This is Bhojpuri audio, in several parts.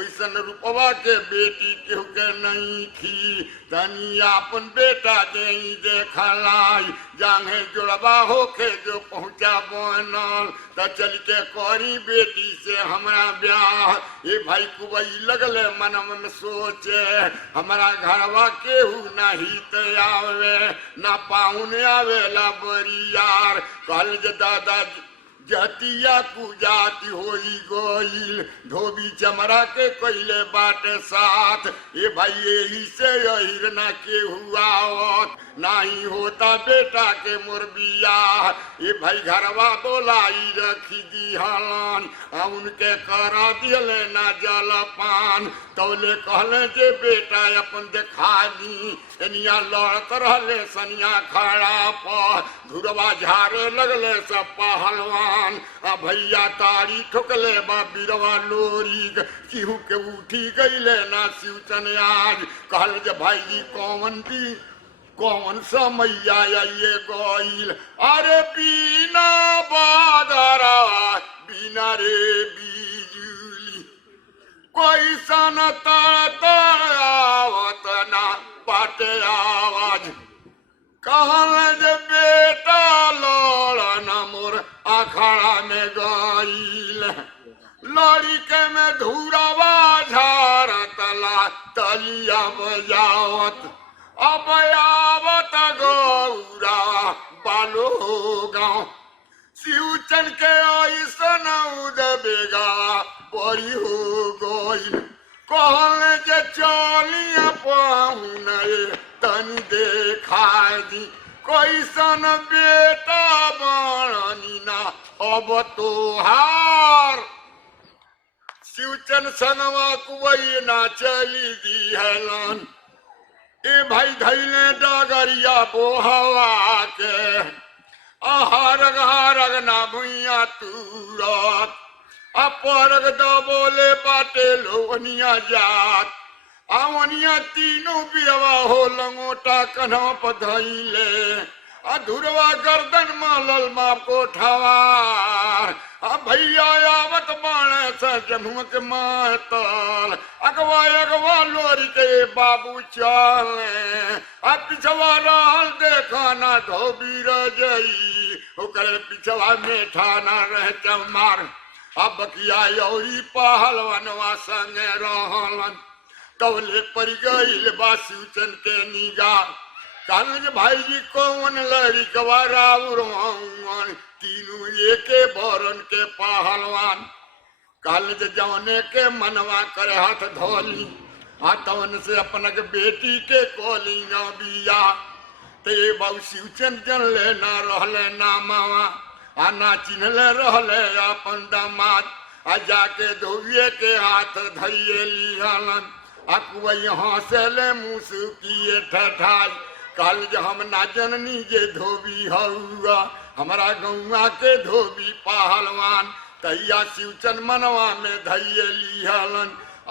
वैसन रूपवा के बेटी केहू के नहीं थी। तनी अपन बेटा दे देखलाई जांघे जुड़वा होके जो पहुंचा बनल त चल के करी बेटी से हमरा ब्याह। ये भाई कुबई लगले मनम में सोचे हमारा घरवा केहू नहीं ते आवे ना पाउन आवेला बरियार। कल दादा जतिया कुजाति होई गईल धोबी चमड़ा के कइले बाटे साथ। ए भाई यही से अहिर ना के हुआवत नाही होता बेटा के मोर बियाह। ए भाई घरवा बोलाई रखी दिहलन उनके करा दिले ना जलपान तौले कहले जे बेटा अपन देखा दी। एनिया लड़त रहले सनिया खड़ा पर धुरवा झारे लगले सब पहलवान। भैया तारी ठोकले बा बिरवा लोरी केहू के उठी गईले ना शिवचन आज। कहल जे भाई जी कौन समैया ये गईल अरे बिना बादरा बिना रे बिजुली कोई सन तर आवत ना पाटे आवाज। कहल जे बेटा लड़न मोर अखाड़ा में गईल लड़के में धुरवा झारतला तलिया बजावत अब आवत गौरा बालो गाँव। शिवचन के ऐसन उदबेगा बड़ी हो गईल कहल जे चलिया पाहुन तनी देखा दी कैसन बेटा बाणी ना अब तोहार। शिवचन सनवा कुवई ना चली दी हलन ए भाई धैले डगरिया बोहवा के हरग हरग ना भुइया तुरत अपरग दबोले बाटे लोनिया जात। आवनिया तीनों बिरवा हो लंगोटा कन्हा पधइले अधुरवा गर्दन मलल मा कोठवार। भैया आवत बाण सजमुह के मातल अगवा लोरी के बाबू चले पिछवा रहल देखा ना धोबी रजई ओकरे पिछवा मेठा ना रह चमार। अब बकिया यौरी पहलवनवा संगे रहलन तवले पर गईल बा शिवचन के निगाह। कहल भाई जी कौन लड़ी कवाराउर तीनों एके बरन के पहलवान। कहल जौने के मनवा करे हाथ धोली तवन से अपन के बेटी के कोली न बिया। ते बाबू शिवचन जन ले ना रहले ना मावा ना चिन्हले रहले अपन दामाद जाके धोबिये के हाथ धइये लिहलन अकुवई हंसले मुसुकिए ठठाई। कहल जे हम ना जननी जे धोबी हउआ हमारा गौआ के धोबी पहलवान। तैया शिवचन मनवा में धइये लिहलन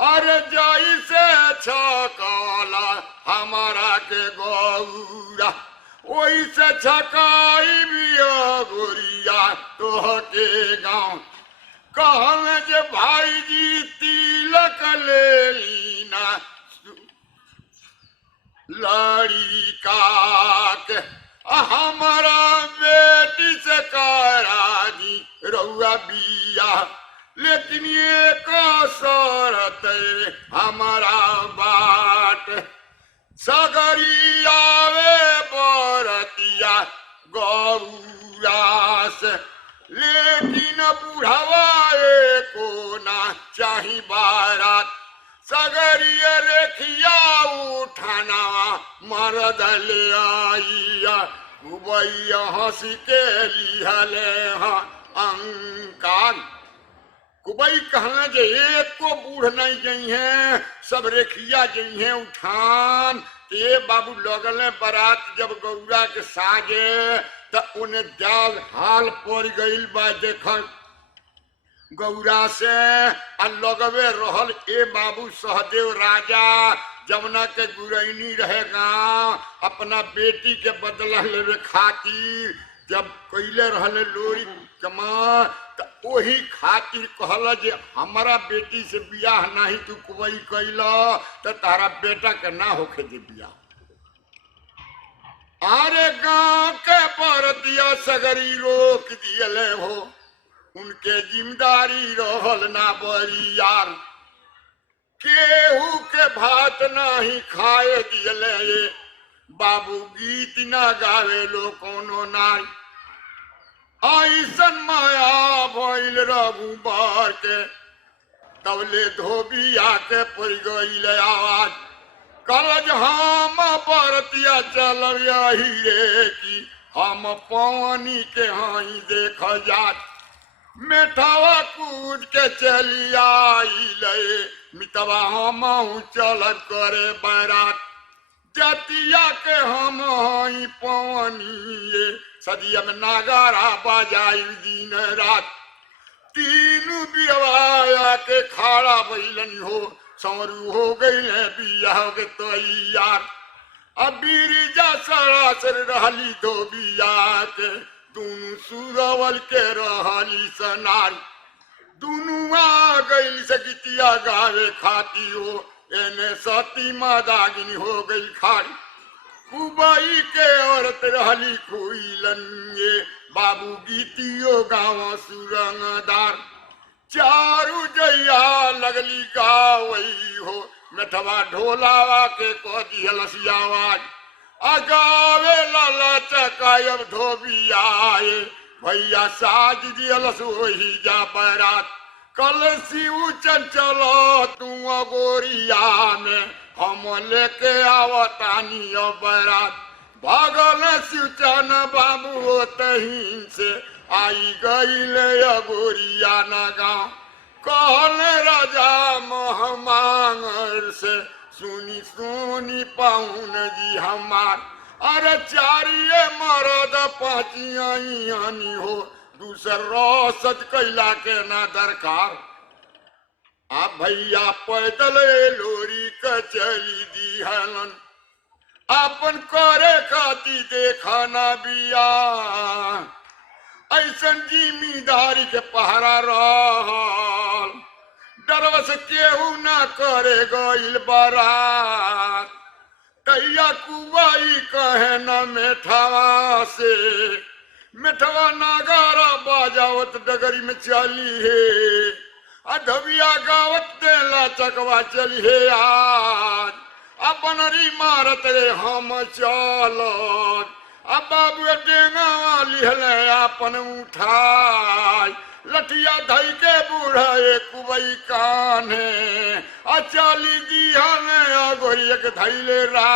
अरे जैसे छकला हमारा के गौरा ओइसे छकाई बिया गोरिया तोह के गाँव। कहल जे भाई जी तिलक ले लीना लड़िका के हमारा बेटी से करा दी रउआ बिया। लेकिन ये कसरत हमारा बाट सगरी आवे बरतिया गौरा से लेकिन बुढ़ावा को ना चाही बारात सगरी रेखिया उठाना मरद ले आइया कुबैया हंसी के लिहले अंकान। कुबई कहना जे एक को बूढ़ नहीं गई है सब रेखिया गई है उठान। ये बाबू लगल बारात जब गौरा के साजे तो उन्हें दाल हाल पड़ गई बा देख गौरा से लगवे रहल ए बाबू सहदेव राजा जमुना के गुरैनी रहे गाँव अपना बेटी के बदला लेवे खातिर जब कैले रहले लोरी कमा तो वही खातिर कहल जे हमारा बेटी से बियाह नहीं तू कुबई कैल तो तारा बेटा के ना होके दे बियाह। अरे गांव के परतिया सगरी रोक दियले हो, उनके जिम्मेदारी रहल ना बड़ी यार। केहू के भात नहीं खाए दियले ये बाबू, गीत ना गावे लो कोनो नारी। ऐसन माया भइल रघुबर के, तबले धोबिया के पड़ गईल आवाज। कलज हम बरतिया चल यही रे की, हम पानी के हाई देख जात। मेठावा कूद के चली आइले, मितवा हम चलत करे बैरात। जतिया के हम हाई पानी, सदिया में नागारा बजाई दिन रात। तीनू बिरवाया के खाड़ा भइलन हो, संवरू हो गईले बियाह के तैयार। अब बीरिजा सरासर रहली धोबिया के, दुनू सुरवल के रहली सनार। दुनू आ गईल से गीतिया गावे खाती हो, एने सती मादागिनी हो गई खाड़ी। कुबई के औरत रहली खुइलन ये बाबू, गीतियो गाँव सुरंगदार। चारू जैया लगली गावई हो, मेठवा ढोलावा के कह दिहलस आवाज। अगावे लाला चकायब धोबियाए, भैया साज दिहलस वही जा बैरात। कल शिव चंचल तू गोरिया में, हम लेके आवतानी बैरात। भागल शिवचन बाबू तहीन से, आई गईले अगोरिया न गाँव। कहल राजा महमांगर से, सुनी सुनी पाहुन जी हमार। अरे चारिये मरद पाचियानी हो, दूसर रसद कैला के ना दरकार। आप भैया पैदल लोरी कचली दिहलन, अपन करे खाती देखा ना बिया। ऐसन जिम्मेदारी के पहरा रहल, डरवा से केहू ना करे गईल बारात। तैया कुबाई कहे न मेठावा से, मेठवा नागारा बाजावत डगरी में चली है। अधविया गावत देला चकवा चली है आज। अपन री मारत रे हम चलत, अब बाबू डेंगा लिहले अपन उठाई। लठिया धई के बूढ़ा कुबई कान्हे, अचाली दिहने अगोरिया के धैले रा।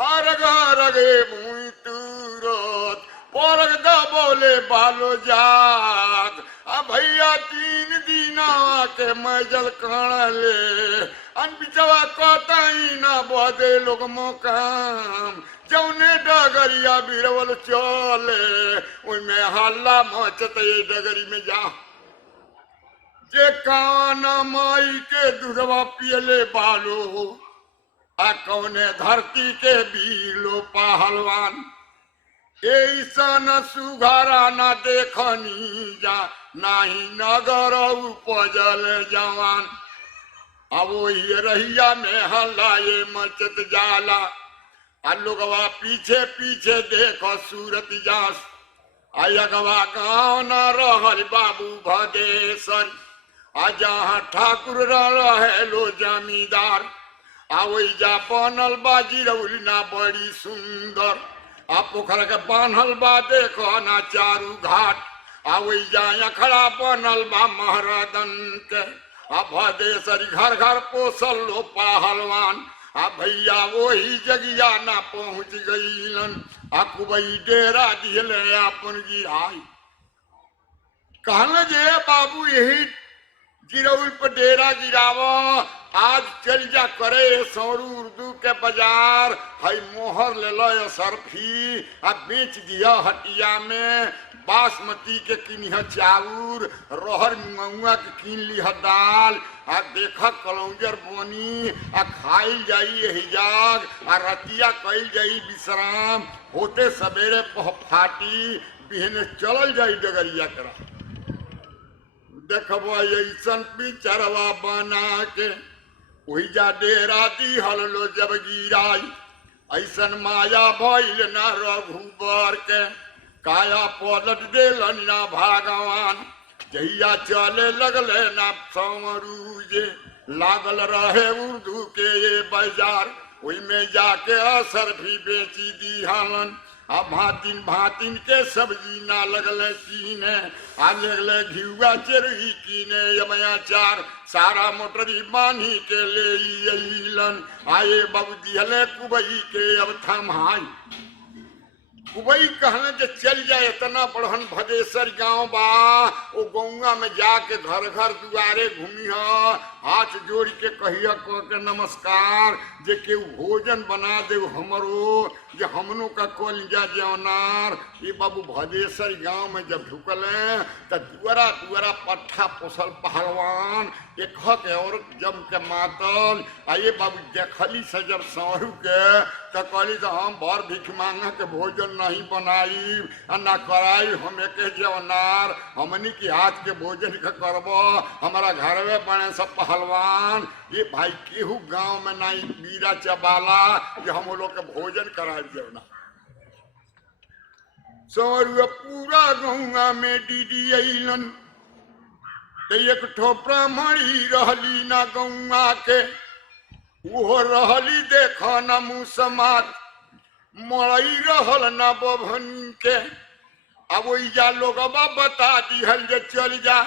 हरग हरगे मुई तुरत, परग दबोले बालो जात। अब भैया 3 दिना के मजल कणले, अनबिचवा कतई न बदे लोग मोकाम। जौने डगरिया बिरवल चले, उनमें हल्ला मचत ये डगरी में जा। जे कान माई के दूधवा पियले बालो, आ कौने धरती के बीलो पहलवान। ऐसा सुघारा न देखनी जा, नाही नगर उपजल जवान। अब वही रहिया में हल्ला ये मचत जाला, आ लोगवा पीछे पीछे देखो सूरत जास। आयगवा गाँव न रहल बाबू भदेसर, आ जहाँ ठाकुर रहे लो जमींदार। आ वही जा बनल बा जिरौली ना बड़ी सुंदर, आ पोखर के बान्हल बा देखो ना चारू घाट। आ वही जा खड़ा बनल बा महरदन के, आ भदेसरी घर घर पोसल लो पहलवान। आ भैया वही जगिया ना पहुंच गईलन, आ कुबई डेरा दिहले अपन गिराई। कहल जे बाबू यही गिरौल पर डेरा गिरावा, आज चल जा करे सौरू उर्दू के बाजार। हई मोहर ले लो सरफी, आ बेच दिया हटिया में। बासमती के किनिह चाउर, रहर मुंगुआ के किन लिह दाल। आ देखा कलौजर बनी, आ खाइल जाई यही जाग। आ रतिया कइल जाई विश्राम, होते सवेरे फाटी बिहने चलल जाई डगरिया करा। देखबो ऐसन पिचरवा बना के वही जा डेरा दिहल लो जब गिराई ऐसन माया भइल ना रघुबर के काया पलट देलन ना भगवान जहिया चले लगले ना समरू जे लागल रहे उर्दू के ये बाजार वही में जाके असर भी बेची दिहलन अब भातिन भातिन के सब्जी ना लगले कीने आ लगले घिउआ चेरही कीने यमया चार सारा मोटरी बानी के ले अइलन आए बाबू दिहले कुबई के अब थमाई कुबई कहले जे चल जाए इतना बड़हन भदेसर गांव बा ओ गौवा में जाके घर घर दुआरे घूमी हाथ जोड़ के कहिया के नमस्कार जे के भोजन बना दे हमरो जे हमनो का कलिजा जौनार ये बाबू भदेसर गांव में जब ढुकले त दुआरा दुआरा पट्ठा पोसल पहलवान एक के औरत जम के मातल आइए बाबू देखली से जब सहरू के तो कहली तो हम भर भिख मांगा के भोजन नहीं बनाई ना कराई हम एक जौनार हमनी के हाथ के भोजन के करब हमारा घर में बने सब पहलवान ये भाई केहू गांव में नहीं बीरा चबाला कि हम लोग के भोजन कराए जौना सवरुआ पूरा गौवा में डीडी अइलन एक ठो ब्राह्मणी रहली ना गौवा के वो रहली देख न मुँह समात मरई रहल न बभन के अब जा लोग बता दिहल जे चल जा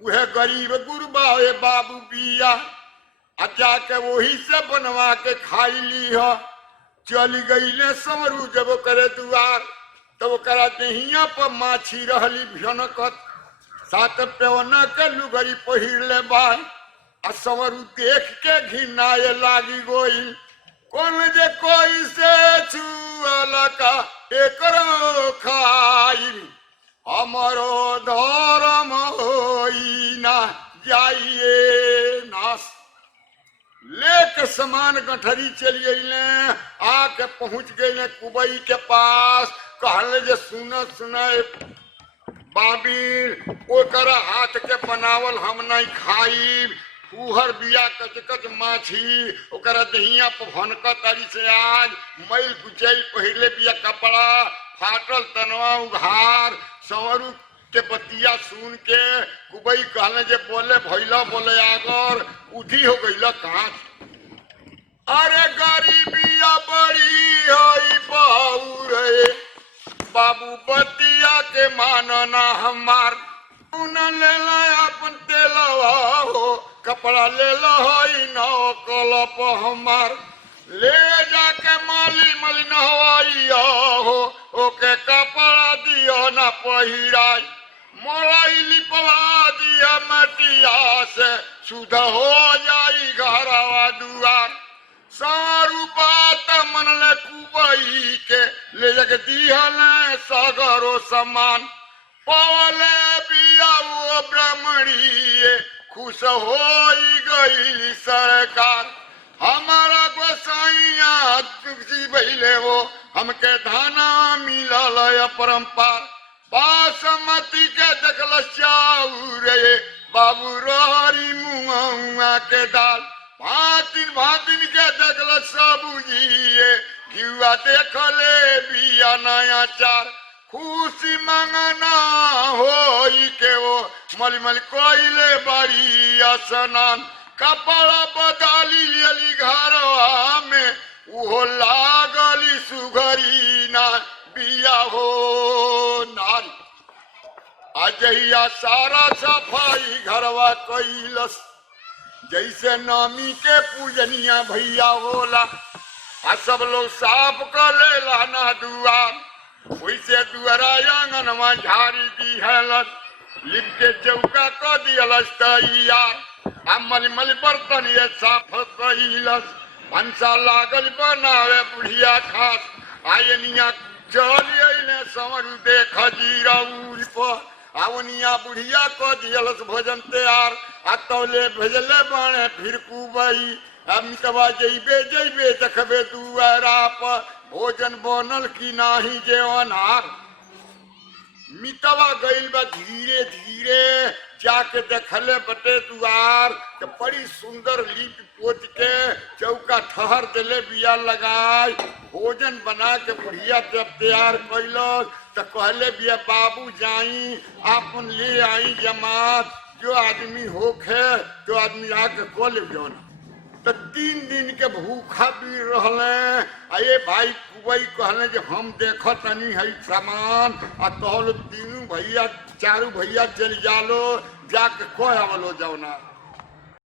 वह गरीब गुरबा बाबू बिया आ जाके वही से बनवा के खाई ली हो चल गईले समरू जब करे दुआर तब करा दहिया पर माछी रहली भनकत सात पेवना के लुगरी पहिर ले बाय आ समरू देख के घिनाए लागी गोई कौन जे कोई से छुअल का एकरो खाई हमरो धर्म होई ना जाइए नास लेके समान गठरी चल गईले आके पहुंच गईले कुबई के पास कहले जे सुना सुना बाबीर ओकर हाथ के बनावल हम नहीं खाई फूहर बिया कच कच माछी ओकर दहिया पर भनकत तारी से आज मैल कुचैल पहिरले बिया कपड़ा फाटल तनवा उघार संवरू के बतिया सुन के कुबई कहले जे बोले भैला बोले आगर उठी हो गईला कहाँ अरे गरीबिया बड़ी होई बाऊ रे बाबू बतिया के मानना हमार ले अपन तेलवा हो कपड़ा ले लो कलप हमार ले जाके माली मली नहवाइया हो ओके कपड़ा दियो ना पहिराई मोराई लिपवा दिया मटिया से सुध हो जाई घरवा दुआर सारू बात मन ले कुबई के ले जाके दिहल सगरो समान पवले बिया वो ब्राह्मणी खुश हो गई सरकार हमारा गोसाइया तुलसी भैले वो हमके धाना मिलल परम्पार बासमती के देखल चाउर बाबू रहरी मुआ के दाल भातिन के देखल सबुजी घिउआ देखले बिया नया चार खुशी मंगना हो के वो मली मली कोइले बड़ी स्नान कपड़ा बदली लियली घरवा में वो लागली सुघरी ना बिया हो नारी अजहिया सारा सफाई घरवा कैलस जैसे नामी के पूजनिया भैया होला आ सब लोग साफ कर लेला ना दुआर वैसे दुआरा आंगनवा झाड़ी दिहलस लिप के चौका क दियलस तैयार आ मली मली बर्तन ये साफ कैलस भंसा लागल बनावे बुढ़िया खास आयनिया चल अइले समरू देख जीराउल पर आवनिया बुढ़िया क दियलस भोजन तैयार आ तौले भेजले बाणे फिर कुबई अमितवा जइबे देखबे दुआरा पर भोजन बनल की नाही जे अनार मितवा गइल बा धीरे धीरे जाके देखले बटे दुआर के बड़ी सुंदर लीप पोत के चौका ठहर देले बिया लगाई भोजन बना के बढ़िया जब तैयार कैलक तो कहले बिया बाबू जाई आपन ले आई जमात जो आदमी होखे जो आदमी आके को ले जौन तो 3 दिन के भूखा भी रहले। ये भाई कुबई कहले जे हम देख तनी है सामान आ तोहल तीनों भैया चारू भैया चल जालो जाके को आवलो जौना